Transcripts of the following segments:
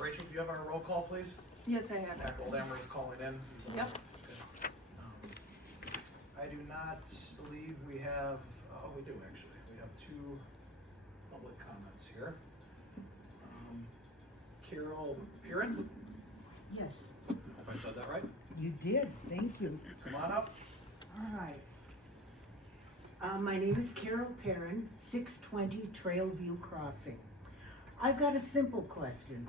Rachel, do you have our roll call, please? Yes, I have it. Jack Oldhammer is calling in. Yep. I do not believe we have, we do actually. We have two public comments here. Carol Perrin, Yes, hope I said that right. you did, thank you. Come on up. All right. My name is Carol Perrin, 620 Trailview Crossing. I've got a simple question.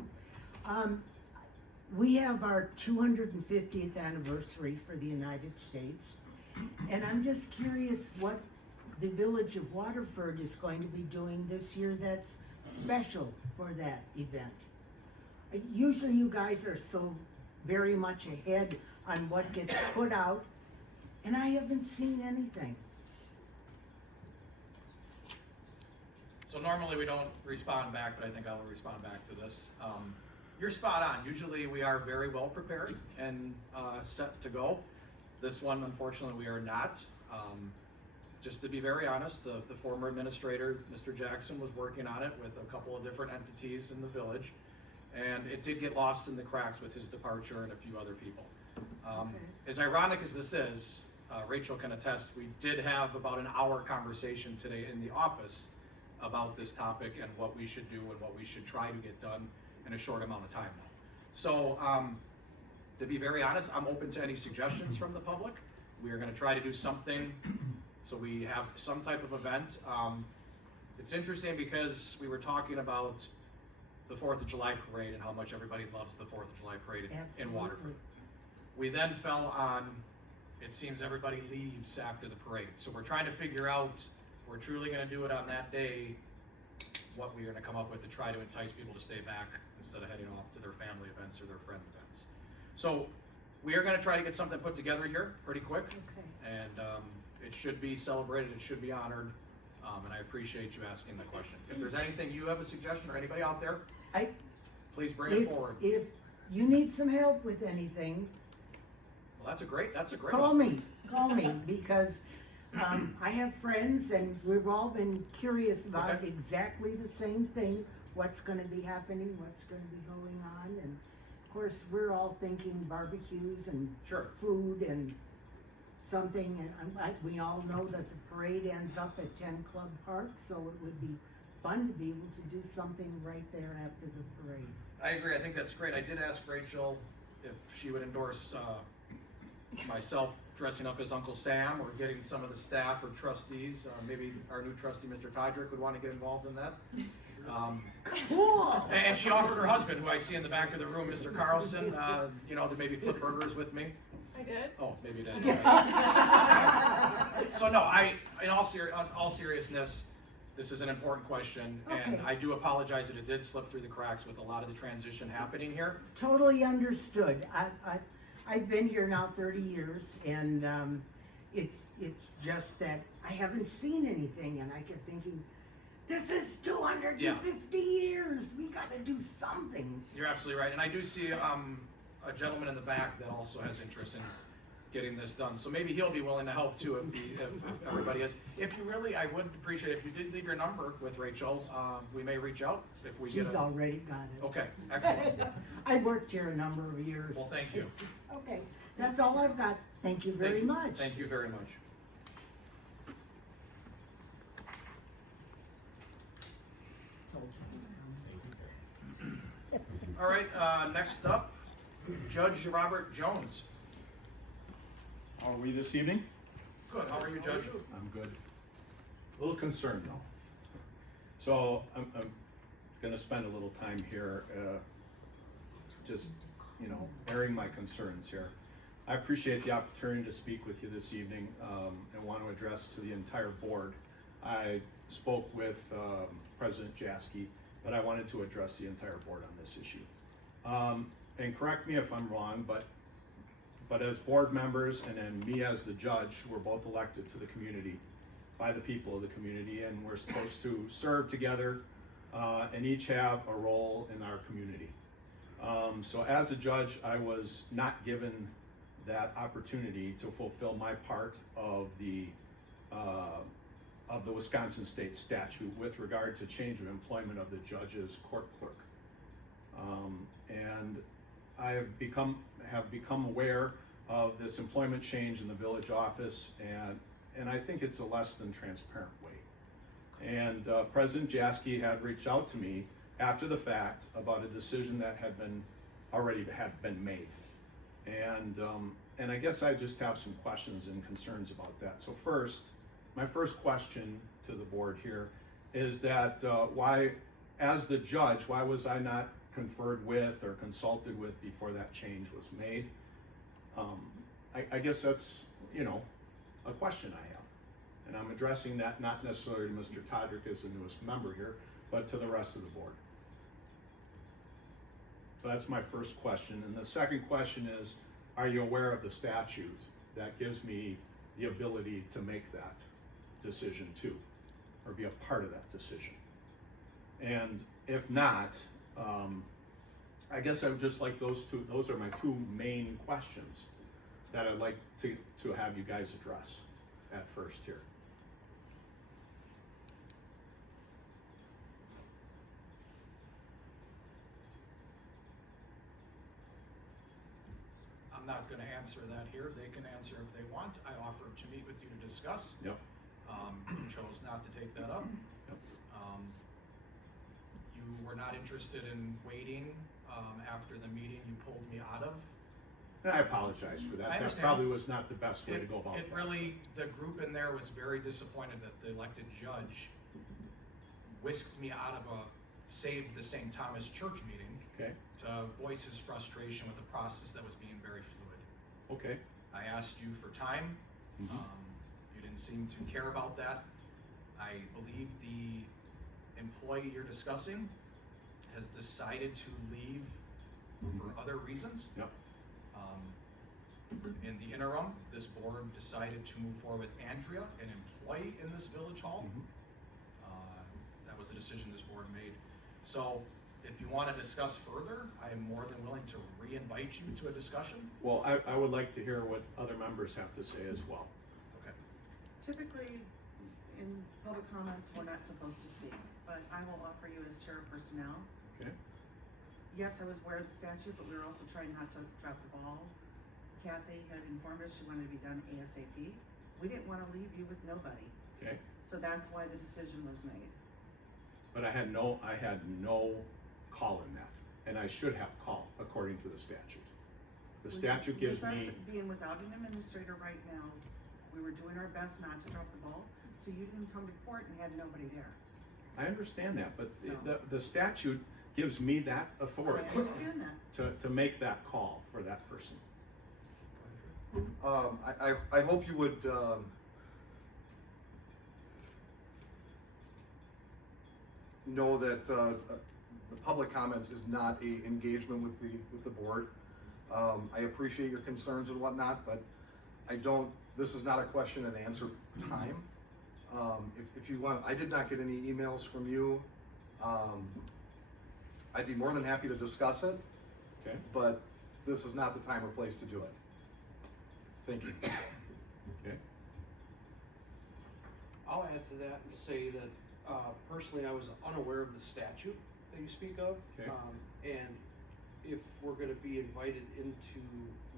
We have our 250th anniversary for the United States, and I'm just curious what the Village of Waterford is going to be doing this year that's special for that event. Usually you guys are so very much ahead on what gets put out, and I haven't seen anything. So normally we don't respond back, but I think I will respond back to this. You're spot on. Usually we are very well prepared and set to go. This one, unfortunately, we are not. Just to be very honest, the former administrator, Mr. Jackson, was working on it with a couple of different entities in the village, and it did get lost in the cracks with his departure and a few other people. As ironic as this is, Rachel can attest, we did have about an hour conversation today in the office about this topic and what we should do and what we should try to get done in a short amount of time now. So, to be very honest, I'm open to any suggestions from the public. We are gonna try to do something so we have some type of event. It's interesting because we were talking about the 4th of July parade and how much everybody loves the 4th of July parade in Waterford. We then fell on, it seems everybody leaves after the parade. So we're trying to figure out, if we're truly gonna do it on that day, what we're gonna come up with to try to entice people to stay back instead of heading off to their family events or their friend events. So we are gonna try to get something put together here pretty quick. Okay. And it should be celebrated, it should be honored, and I appreciate you asking the question. If there's anything you have a suggestion or anybody out there, please bring it forward. If you need some help with anything, Well, that's a great call me, because I have friends and we've all been curious about Okay. exactly the same thing, what's gonna be happening, what's gonna be going on, and of course, we're all thinking barbecues and Sure. food and something, and we all know that the parade ends up at 10 Club Park, so it would be fun to be able to do something right there after the parade. I agree, I think that's great. I did ask Rachel if she would endorse myself dressing up as Uncle Sam or getting some of the staff or trustees, maybe our new trustee, Mr. Todrick, would want to get involved in that. Cool! And she offered her husband, who I see in the back of the room, Mr. Carlson, to maybe flip burgers with me. I did. Oh, maybe you didn't. So no, in all seriousness, this is an important question, and Okay. I do apologize that it did slip through the cracks with a lot of the transition happening here. Totally understood. I've been here now 30 years, and it's just that I haven't seen anything, and I kept thinking, this is 250 years. We got to do something. You're absolutely right, and I do see a gentleman in the back that also has interest in getting this done. So maybe he'll be willing to help too if everybody is. If you really, I would appreciate it if you did leave your number with Rachel. We may reach out if we get She's already got it. Okay, excellent. I worked here a number of years. Well, thank you. Okay, that's all I've got. Thank you very much. Thank you very much. All right, next up, Judge Robert Jones. How are we this evening? Good, how are you, Judge? I'm good. A little concerned though. So I'm gonna spend a little time here, just, airing my concerns here. I appreciate the opportunity to speak with you this evening, and want to address to the entire board. I spoke with President Jaski, but I wanted to address the entire board on this issue. And correct me if I'm wrong, but as board members and then me as the judge, we're both elected to the community by the people of the community, and we're supposed to serve together and each have a role in our community. So as a judge, I was not given that opportunity to fulfill my part of the of the Wisconsin State Statute with regard to change of employment of the judge's court clerk. And I have become aware of this employment change in the village office, and I think it's a less than transparent way. And President Jaski had reached out to me after the fact about a decision that had already been made. And I guess I just have some questions and concerns about that. So first, my first question to the board here is that why, as the judge, why was I not conferred with or consulted with before that change was made? I guess that's, a question I have. And I'm addressing that not necessarily to Mr. Todrick as the newest member here, but to the rest of the board. So that's my first question. And the second question is, are you aware of the statute that gives me the ability to make that decision too, or be a part of that decision? And if not, I guess I would just like those are my two main questions that I'd like to have you guys address at first here. I'm not gonna answer that here. They can answer if they want. I offered to meet with you to discuss. Yep. You chose not to take that up. Yep. You were not interested in waiting, after the meeting you pulled me out of. And I apologize for that. I That understand. probably was not the best way to go about It that. really, the group in there was very disappointed that the elected judge whisked me out of a Save the St. Thomas Church meeting Okay, to voice his frustration with the process that was being very fluid. okay. I asked you for time. Mhm. You didn't seem to care about that. I believe the employee you're discussing has decided to leave for other reasons. Yep. In the interim, this board decided to move forward with Andrea, an employee in this village hall. Mhm. That was a decision this board made. So if you want to discuss further, I am more than willing to re-invite you to a discussion. Well, I would like to hear what other members have to say as well. Okay. Typically, in public comments, we're not supposed to speak, but I will offer you as chair of personnel. Okay. Yes, I was aware of the statute, but we were also trying not to drop the ball. Kathy had informed us she wanted to be done ASAP. We didn't want to leave you with nobody, Okay. so that's why the decision was made. But I had no call in that, and I should have called according to the statute. The statute gives With me, us being without an administrator right now, we were doing our best not to drop the ball, so you didn't come to court and had nobody there. I understand that, but So- the statute gives me that I authority understand that. to make that call for that person. I hope you would, know that, the public comments is not a engagement with the board. I appreciate your concerns and whatnot, but this is not a question and answer time. If you want, I did not get any emails from you. I'd be more than happy to discuss it, Okay? but this is not the time or place to do it. Thank you. Okay? I'll add to that and say that, personally, I was unaware of the statute that you speak of. Okay. And if we're gonna be invited into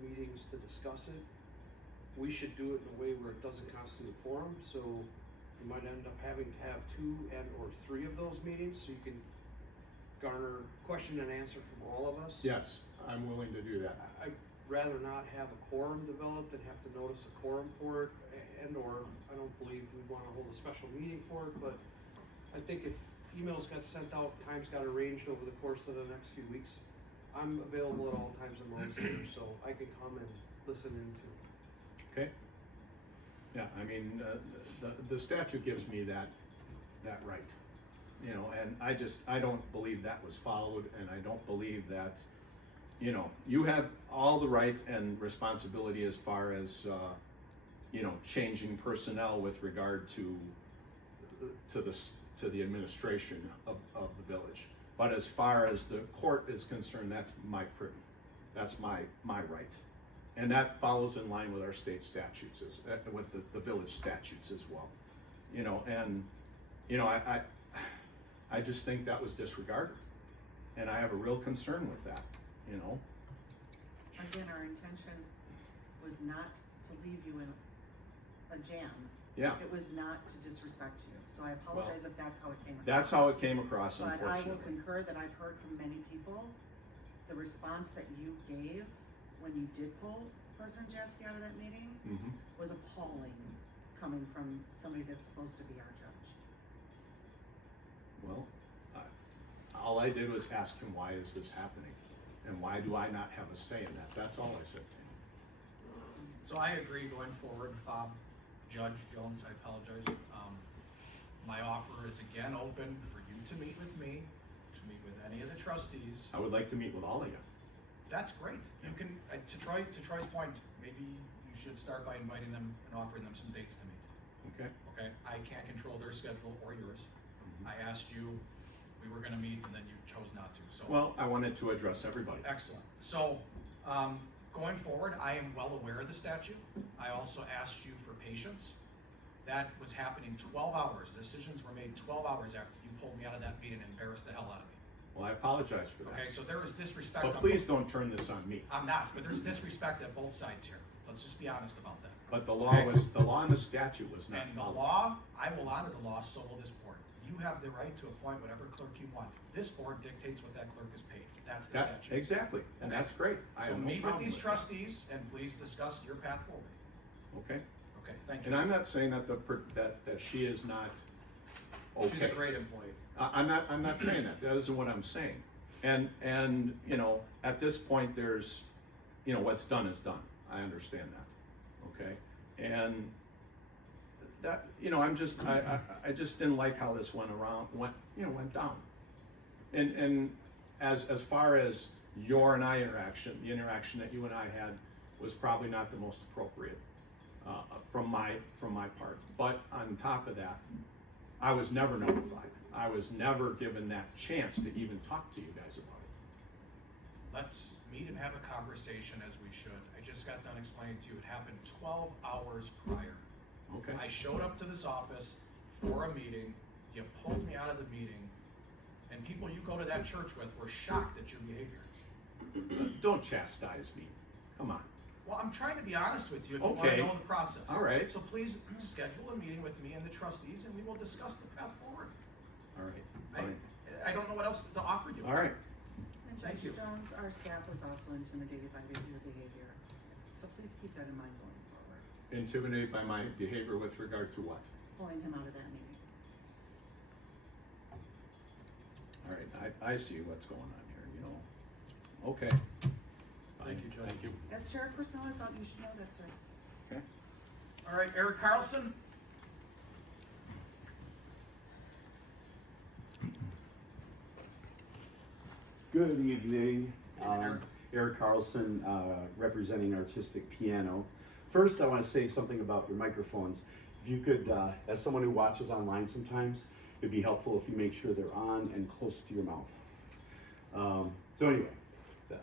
meetings to discuss it, we should do it in a way where it doesn't constitute a forum, so you might end up having to have 2 or 3 of those meetings, so you can garner question and answer from all of us. Yes, I'm willing to do that. I'd rather not have a quorum developed and have to notice a quorum for it, and/or I don't believe we'd wanna hold a special meeting for it, but I think if emails got sent out, times got arranged over the course of the next few weeks, I'm available at all times of Rose here, so I can come and listen into. Okay? Yeah, I mean, the statute gives me that right. And I don't believe that was followed, and I don't believe that, you have all the right and responsibility as far as, changing personnel with regard to the administration of the village. But as far as the court is concerned, that's my privy. That's my right. And that follows in line with our state statutes, with the village statutes as well. you know, and, you know, I just think that was disregarded. And I have a real concern with that, you know? Again, our intention was not to leave you in a jam. Yeah, It was not to disrespect you, so I apologize if that's how it came across. that's how it came across, But I will unfortunately. concur that I've heard from many people, the response that you gave when you did pull President Jaski out of that meeting Mhm. was appalling, coming from somebody that's supposed to be our judge. Well, all I did was ask him, why is this happening? And why do I not have a say in that? That's all I said to him. So I agree going forward, Judge Jones, I apologize. My offer is again open for you to meet with me, to meet with any of the trustees. I would like to meet with all of you. That's great. You can, to Troy's point, maybe you should start by inviting them and offering them some dates to meet. Okay? Okay, I can't control their schedule or yours. Mm-hmm. I asked you, we were gonna meet, and then you chose not to, so. Well, I wanted to address everybody. Excellent. So, going forward, I am well aware of the statute. I also asked you for patience. That was happening 12 hours. Decisions were made 12 hours after you pulled me out of that meeting and embarrassed the hell out of me. Well, I apologize for that. Okay, so there is disrespect. But on please both- don't turn this on me. I'm not, but there's disrespect at both sides here. Let's just be honest about that. But the law Okay. the law and the statute was not And the followed. law, I will honor the law, so will this board. You have the right to appoint whatever clerk you want. This board dictates what that clerk is paid. That's the That, statute. exactly, and Okay. that's great. I So have no meet with problem these that. trustees and please discuss your path forward. Okay? Okay, thank you. And I'm not saying that that she is not okay. She's a great employee. I'm not saying that. That isn't what I'm saying. And you know, at this point, there's, you know, what's done is done. I understand that. Okay? And that, you know, I just didn't like how this went down. And as far as your and I interaction, the interaction that you and I had was probably not the most appropriate from my part. But on top of that, I was never notified. I was never given that chance to even talk to you guys about it. Let's meet and have a conversation as we should. I just got done explaining to you, it happened 12 hours prior. Okay? I showed up to this office for a meeting, you pulled me out of the meeting, and people you go to that church with were shocked at your behavior. Don't chastise me. Come on. Well, I'm trying to be honest with you if you want Okay. to know the process. All right. So please schedule a meeting with me and the trustees and we will discuss the path forward. All right. I, Fine. I don't know what else to offer you. All right. And Thank Judge you. Jones, our staff was also intimidated by your behavior, so please keep that in mind going forward, Intimidated by my behavior with regard to what? pulling him out of that meeting. All right, I see what's going on here, you know. Okay. Thank you, Judge. Thank you. As chairperson, I thought you should know that, sir. Okay. All right, Eric Carlson. Good evening. Eric. Eric Carlson, representing Artistic Piano. First, I want to say something about your microphones. If you could, as someone who watches online sometimes, it'd be helpful if you make sure they're on and close to your mouth. So anyway,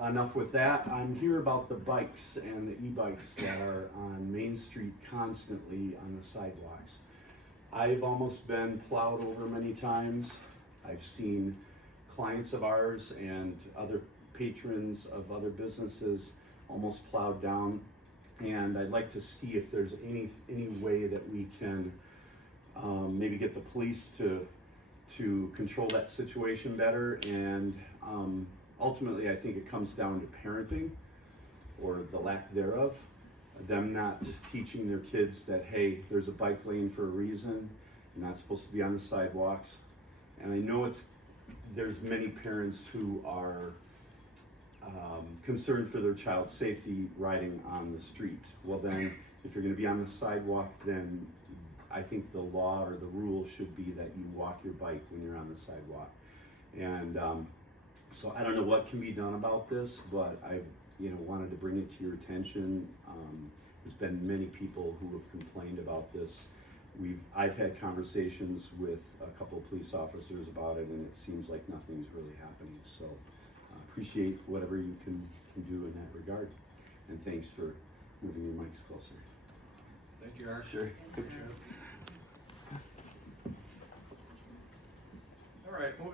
enough with that. I'm here about the bikes and the e-bikes that are on Main Street constantly on the sidewalks. I've almost been plowed over many times. I've seen clients of ours and other patrons of other businesses almost plowed down. And I'd like to see if there's any way that we can maybe get the police to control that situation better. And ultimately, I think it comes down to parenting, or the lack thereof. Them not teaching their kids that, hey, there's a bike lane for a reason, you're not supposed to be on the sidewalks. And I know there's many parents who are concerned for their child's safety riding on the street. Well then, if you're gonna be on the sidewalk, then I think the law or the rule should be that you walk your bike when you're on the sidewalk. And so I don't know what can be done about this, but I wanted to bring it to your attention. There's been many people who have complained about this. I've had conversations with a couple of police officers about it, and it seems like nothing's really happening. So appreciate whatever you can do in that regard. And thanks for moving your mics closer. Thank you, Eric. Sure. Thanks, Eric. All right, moving